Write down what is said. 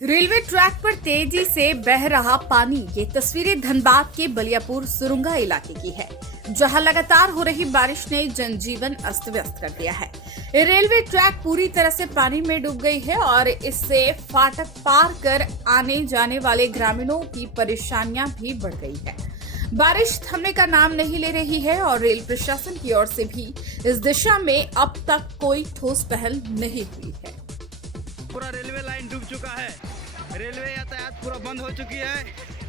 Railway track पर तेजी से बह रहा पानी। ये तस्वीरें धनबाद के बलियापुर सुरुंगा इलाके की है, जहां लगातार हो रही बारिश ने जनजीवन अस्त व्यस्त कर दिया है। रेलवे ट्रैक पूरी तरह से पानी में डूब गई है और इससे फाटक पार कर आने जाने वाले ग्रामीणों की परेशानियां भी बढ़ गई है। बारिश थमने का नाम नहीं ले रही है और रेल प्रशासन की ओर से भी इस दिशा में अब तक कोई ठोस पहल नहीं हुई है। पूरा रेलवे लाइन डूब चुका है। रेलवे यातायात पूरा बंद हो चुकी है।